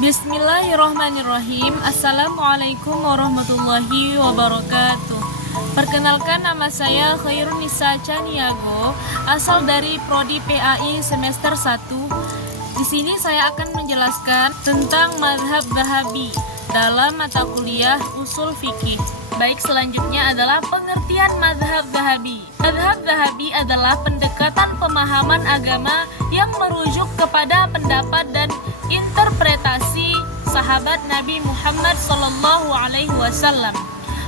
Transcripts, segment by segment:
Bismillahirrahmanirrahim. Assalamualaikum warahmatullahi wabarakatuh. Perkenalkan, nama saya Khairunisa Caniago, asal dari Prodi PAI semester 1. Di sini saya akan menjelaskan tentang mazhab Zahabi dalam mata kuliah Ushul Fiqih. Baik, selanjutnya adalah pengertian mazhab Zahabi. Mazhab Zahabi adalah pendekatan pemahaman agama yang merujuk kepada pendapat dan interpretasi sahabat Nabi Muhammad SAW.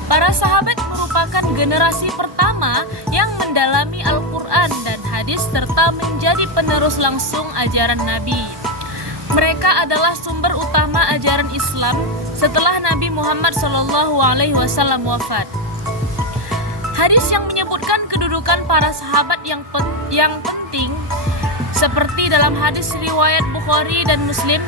Para sahabat merupakan generasi pertama yang mendalami Al-Quran dan hadis serta menjadi penerus langsung ajaran Nabi. Mereka adalah sumber utama ajaran Islam setelah Nabi Muhammad SAW wafat. Hadis yang menyebutkan kedudukan para sahabat yang penting seperti dalam hadis riwayat Bukhari dan Muslim,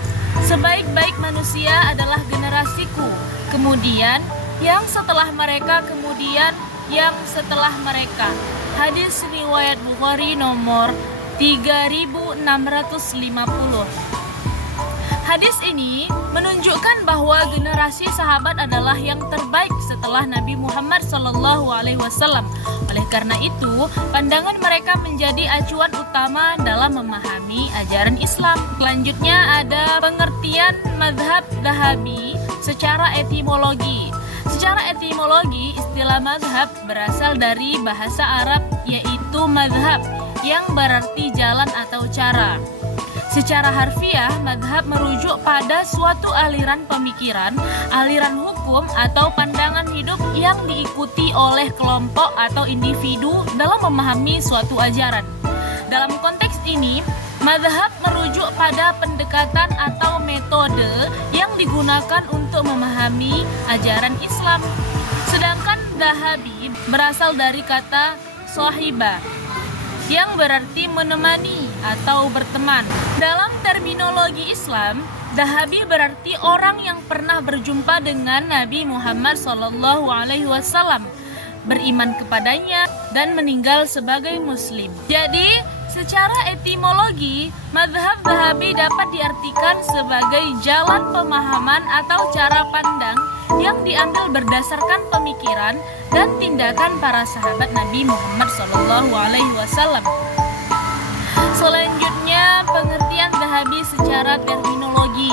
sebaik-baik manusia adalah generasiku, kemudian yang setelah mereka, kemudian yang setelah mereka. Hadis riwayat Bukhari nomor 3650. Hadis ini menunjukkan bahwa generasi sahabat adalah yang terbaik setelah Nabi Muhammad SAW. Oleh karena itu, pandangan mereka menjadi acuan utama dalam memahami ajaran Islam. Selanjutnya ada pengertian mazhab Zahabi secara etimologi. Secara etimologi, istilah mazhab berasal dari bahasa Arab yaitu mazhab yang berarti jalan atau cara. Secara harfiah, mazhab merujuk pada suatu aliran pemikiran, aliran hukum, atau pandangan hidup yang diikuti oleh kelompok atau individu dalam memahami suatu ajaran. Dalam konteks ini, mazhab merujuk pada pendekatan atau metode yang digunakan untuk memahami ajaran Islam. Sedangkan Zahabi berasal dari kata sohibah, yang berarti menemani atau berteman. Dalam terminologi Islam, Zahabi berarti orang yang pernah berjumpa dengan Nabi Muhammad SAW, beriman kepadanya, dan meninggal sebagai muslim. Jadi, secara etimologi, mazhab Zahabi dapat diartikan sebagai jalan pemahaman atau cara pandang yang diambil berdasarkan pemikiran dan tindakan para sahabat Nabi Muhammad SAW. Selanjutnya, pengertian Zahabi secara terminologi.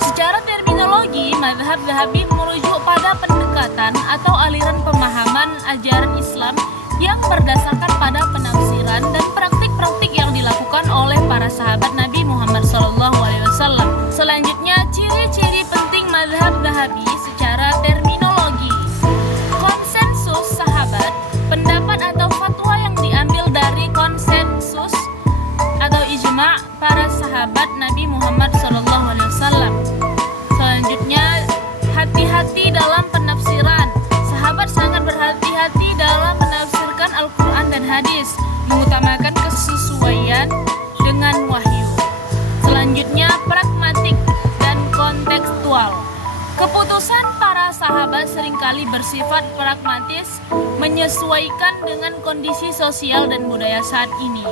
Secara terminologi, mazhab Zahabi merujuk pada pendekatan atau aliran pemahaman ajaran Islam yang berdasarkan pada penafsiran dan praktik-praktik yang dilakukan oleh para sahabat Nabi Muhammad SAW. Selanjutnya, ciri-ciri penting mazhab Zahabi secara terminologi. Konsensus sahabat, pendapat atau fatwa yang diambil dari konsensus atau ijma' para sahabat Nabi Muhammad SAW. Selanjutnya, hati-hati dalam penafsiran. Sahabat sangat berhati-hati dalam menafsirkan Al-Quran dan hadis, mengutamakan kesesuaian dengan wahyu. Selanjutnya, pragmatik dan kontekstual. Keputusan para sahabat seringkali bersifat pragmatis, menyesuaikan dengan kondisi sosial dan budaya saat ini.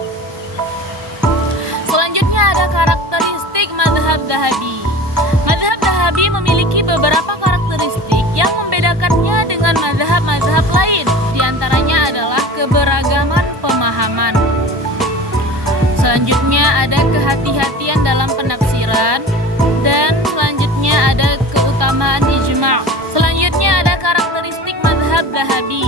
Selanjutnya ada karakteristik mazhab Zahabi. Mazhab Zahabi memiliki beberapa karakteristik yang membedakannya dengan mazhab-mazhab lain. Di antaranya adalah keberagaman pemahaman. Selanjutnya ada kehati-hatian dalam penafsiran, dan selanjutnya ada keutamaan ijma'. Selanjutnya ada karakteristik mazhab Zahabi.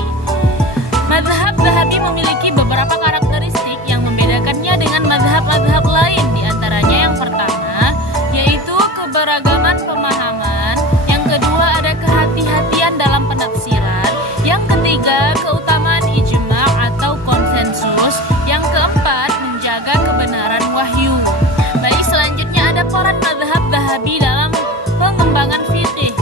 Mazhab Zahabi memiliki beberapa karakteristik yang membedakannya dengan mazhab-mazhab lain. Di antaranya yang pertama yaitu keberagaman pemahaman, yang kedua ada kehati-hatian dalam penafsiran, yang ketiga keutamaan ijma' atau konsensus, yang keempat menjaga kebenaran wahyu. Baik, selanjutnya ada peran mazhab Zahabi dalam pengembangan fikih.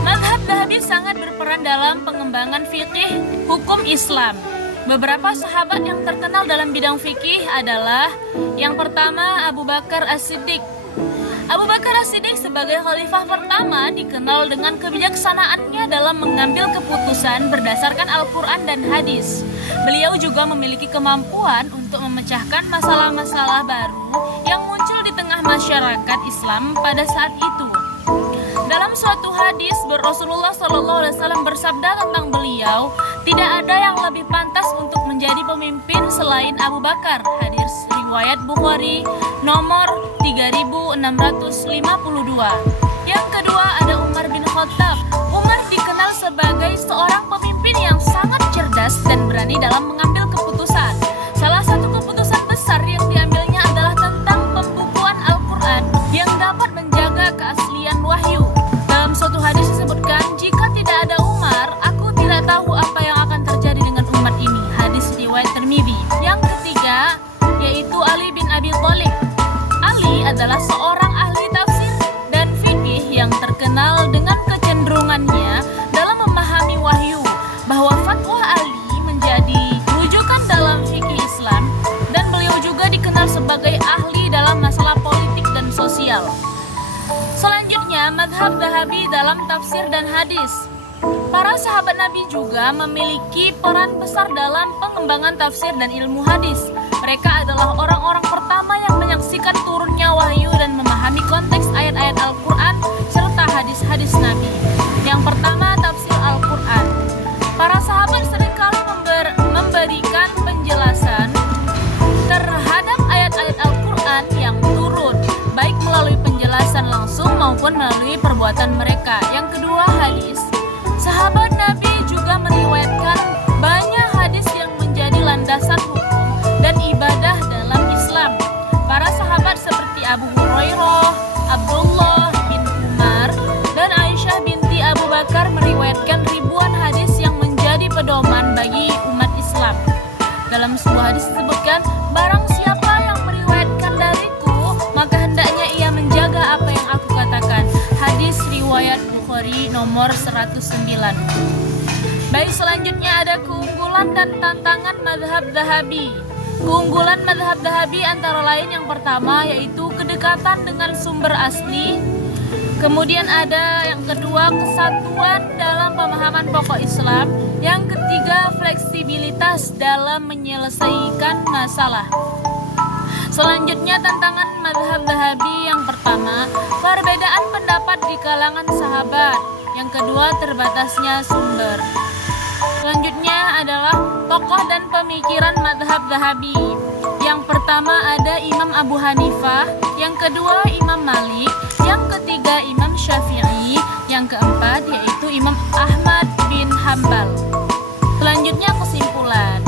Mazhab Zahabi sangat berperan dalam pengembangan fikih hukum Islam. Beberapa sahabat yang terkenal dalam bidang fikih adalah yang pertama Abu Bakar As-Siddiq. Abu Bakar As-Siddiq sebagai khalifah pertama dikenal dengan kebijaksanaannya dalam mengambil keputusan berdasarkan Al-Quran dan hadis. Beliau juga memiliki kemampuan untuk memecahkan masalah-masalah baru yang muncul di tengah masyarakat Islam pada saat itu. Dalam suatu hadis, Rasulullah SAW bersabda tentang beliau, tidak ada yang lebih pantas untuk menjadi pemimpin selain Abu Bakar. Hadis riwayat Bukhari nomor 3652. Yang kedua ada Umar bin Khattab. Umar dikenal sebagai seorang pemimpin yang sangat cerdas dan berani dalam mengambil keputusan. Salah satu keputusan besar yang diambilnya adalah tentang pembukuan Al-Quran yang dapat menjaga keaslian wahyu. Dalam suatu hadis disebutkan, jika tidak ada Umar, aku tidak tahu apa yang akan terjadi dengan umat ini. Hadis riwayat Tirmidzi. Yang ketiga yaitu Ali bin Abi Thalib. Ali adalah seorang ahli tafsir dan fikih yang terkenal dengan kecenderungannya dalam memahami wahyu, bahwa fatwa Ali menjadi rujukan dalam fikih Islam, dan beliau juga dikenal sebagai ahli dalam masalah politik dan sosial. Selanjutnya, madhab Dhahabi dalam tafsir dan hadis. Para sahabat Nabi juga memiliki peran besar dalam pengembangan tafsir dan ilmu hadis. Mereka adalah orang-orang pertama yang menyaksikan turunnya wahyu dan memahami konteks ayat-ayat Al-Quran serta hadis-hadis Nabi. Yang pertama, tafsir Al-Quran. Para sahabat seringkali memberikan penjelasan terhadap ayat-ayat Al-Quran yang turun, baik melalui penjelasan langsung maupun melalui perbuatan mereka. Yang kedua, hadis. Sahabat Nabi juga meriwayatkan banyak hadis yang menjadi landasan hukum dan ibadah dalam Islam. Para sahabat seperti Abu Hurairah, Abdullah bin Umar, dan Aisyah binti Abu Bakar meriwayatkan ribuan hadis yang menjadi pedoman bagi umat Islam. Dalam sebuah hadis disebutkan, barang siapa yang meriwayatkan dariku, maka hendaknya ia menjaga apa yang aku katakan. Hadis riwayat Bukhari nomor 109. Baik, selanjutnya ada keunggulan dan tantangan madhab Dhahabi. Keunggulan madhab Dhahabi antara lain yang pertama yaitu kedekatan dengan sumber asli. Kemudian ada yang kedua, kesatuan dalam pemahaman pokok Islam. Yang ketiga, fleksibilitas dalam menyelesaikan masalah. Selanjutnya, tantangan madhab Dhahabi yang pertama, perbedaan pendapat di kalangan sahabat. Yang kedua, terbatasnya sumber. Selanjutnya adalah tokoh dan pemikiran madhab Dhahabi. Yang pertama ada Imam Abu Hanifah, yang kedua Imam Malik, yang ketiga Imam Syafi'i, yang keempat yaitu Imam Ahmad bin Hambal. Selanjutnya kesimpulan.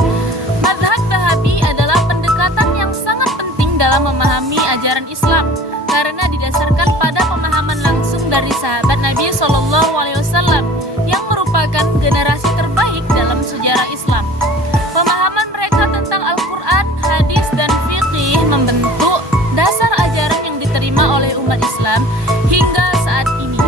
Madhab Dhahabi adalah pendekatan yang sangat penting dalam memahami ajaran Islam karena didasarkan pada pemahaman langsung dari sahabat Nabi SAW yang merupakan generasi terbaik dalam sejarah Islam. Pemahaman mereka tentang Al-Quran, hadis, dan fikih membentuk dasar ajaran yang diterima oleh umat Islam hingga saat ini.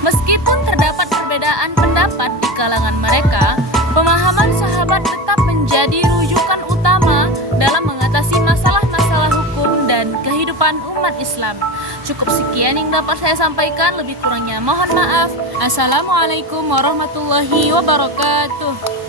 Meskipun terdapat perbedaan pendapat di kalangan mereka, pemahaman sahabat tetap menjadi rujukan utama dalam mengatasi masalah-masalah hukum dan kehidupan umat Islam. Cukup sekian yang dapat saya sampaikan, lebih kurangnya mohon maaf. Assalamualaikum warahmatullahi wabarakatuh.